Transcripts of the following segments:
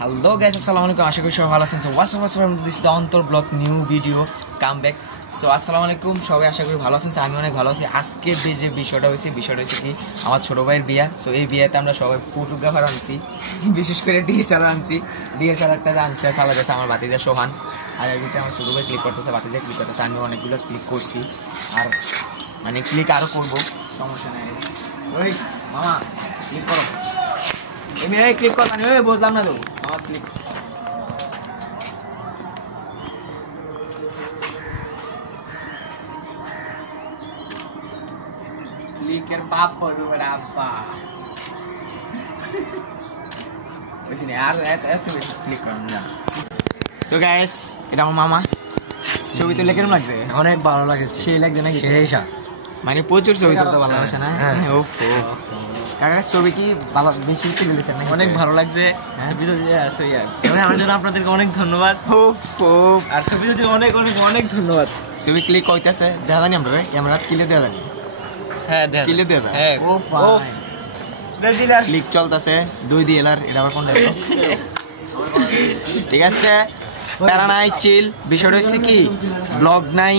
Hello guys, আসসালামু আলাইকুম। আশা করি সবাই ভালো আছেন। So what's up this the Antar blog new video come back. So আসসালামু আলাইকুম, সবাই আশা করি ভালো আছেন। আমি অনেক ভালো আছি। আজকে যে বিষয়টা হয়েছে কি আমার ছোটো ভাইয়ের বিয়া। সো এই বিয়েতে আমরা সবাই ফটোগ্রাফার আনছি, বিশেষ করে ডিএসএলআর আনছি। ডিএসএলআরটা আনছে চালা গেছে আমার বাতিজা সোহান, আর এদিকে আমার ছোটো ভাই ক্লিক করতেছে, বাতিজা ক্লিক করতেছে। আমি অনেকগুলো ক্লিক করছি, আর মানে ক্লিক আরও করবো, সমস্যা নেই। ওই মামা ক্লিক করো, এমনি ক্লিক কর, মানে ওই বুঝলাম না তো আমার ক্লিক। ক্লিকের বাপ পড়বে বলে আব্বা বুঝছি না, আর এত বেশি ক্লিক করুন না। সো গাইস, এটা আমার মামা। ছবি তুলে কেমন লাগছে? অনেক ভালো লাগে, সেই লাগছে নাকি? সেই মানে প্রচুর ছবি তুলতে ভালো লাগছে না? কাকা ছবি কি ভালো বেশি তুলেছেন? অনেক ভালো লাগছে। আমার জন্য আপনাদেরকে অনেক ধন্যবাদ, আর ছবির জন্য অনেক অনেক অনেক ধন্যবাদ। ছবি ক্লিক করতেছে, দেখা জানি আমরা ক্যামেরা ক্লিক দেওয়া জানি। হ্যাঁ দেন, ক্লিক দেওয়া যায়। ক্লিক চলতেছে 2 DLR। এটা আবার কোনটা? ঠিক আছে, প্যারা নাই, চিল। বিষয়টা হচ্ছে কি, ব্লগ নাই,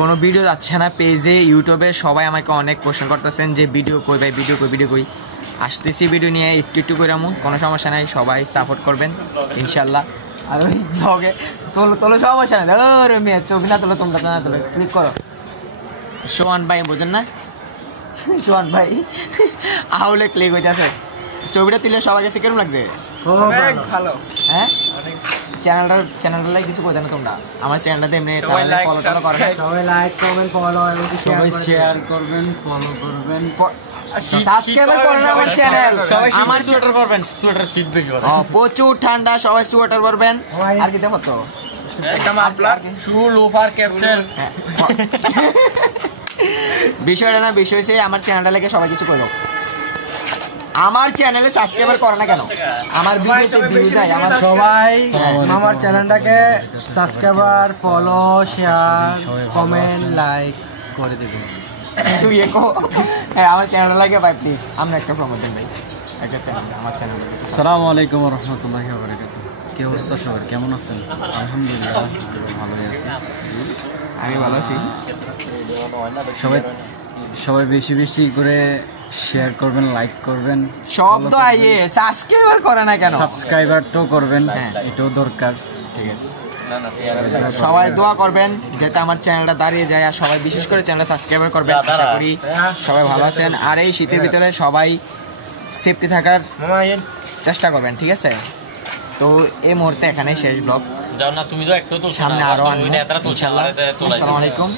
কোনো ভিডিও যাচ্ছে না পেজে, ইউটিউবে। সবাই আমাকে অনেক কোশ্চেন করতেছেন যে ভিডিও কই ভাই, ভিডিও কই। আসতেছি ভিডিও নিয়ে একটু করে, এমন কোনো সমস্যা নাই। সবাই সাপোর্ট করবেন ইনশাল্লাহ। আর ওই ব্লগে তোলো সমস্যা নাই। ধরো মেয়ে ছবি না তোলো, তোমরা না তোলো, ক্লিক করো। সোহান ভাই বোঝেন না? সোহান ভাই আহলে ক্লিক হইতেছে। ছবিটা তুলে সবার কাছে কেমন লাগছে? ভালো। হ্যাঁ, চ্যানেলটা লাইক কিছু করে না তোমরা? আমার চ্যানেলটাতে এমনি ফলো টলো করে না? সবাই লাইক করবেন, ফলো সবাই শেয়ার করবেন, ফলো করবেন, সাবস্ক্রাইব করুন আমার চ্যানেল। সবাই আমার সোয়েটার পরবেন, সোয়েটার শীত বেশি হয়। প্রচুর ঠান্ডা, সবাই সোয়েটার পরবেন। আর কি দেখো তো, একটা মাফলার, শু, লোফার, ক্যাপসেল। বিষয়টা না, বিষয় হচ্ছে আমার চ্যানেলটা লেগে সবাই কিছু করে দাও। আমার চ্যানেলে সাবস্ক্রাইবার করে না কেন? আমার ভিডিওতে ভিউ যায়। আমার সবাই আমার চ্যানেলটাকে subscriber, follow, share, comment, like করে দেবেন। তুই একো হ্যাঁ, আমার চ্যানেলটা লাগে ভাই, প্লিজ। আমরা একটা প্রমোশন ভাই, একটা চ্যানেল, আমার চ্যানেল। আসসালামু আলাইকুম ওয়া রাহমাতুল্লাহি ওয়া বারাকাতুহু। কি অবস্থা সবার, কেমন আছেন? আলহামদুলিল্লাহ ভালোই আছি। আমি ভালো আছি। সবাই বেশি বেশি করে শেয়ার করবেন, লাইক করবেন। সব তো আইয়ে সাবস্ক্রাইবার করে না কেন? সাবস্ক্রাইবার তো করবেন, হ্যাঁ এটাও দরকার। ঠিক আছে, সবাই দোয়া করবেন যাতে আমার চ্যানেলটা দাঁড়িয়ে যায়, আর সবাই বিশেষ করে চ্যানেলটা সাবস্ক্রাইবার করবেন। আশা করি সবাই ভালো আছেন, আর এই শীতের ভিতরে সবাই সেফটি থাকার চেষ্টা করবেন, ঠিক আছে? তো এই মুহূর্তে এখানেই শেষ ব্লগ। সামনে আরো আনবো ইনশাআল্লাহ। আসসালামু আলাইকুম।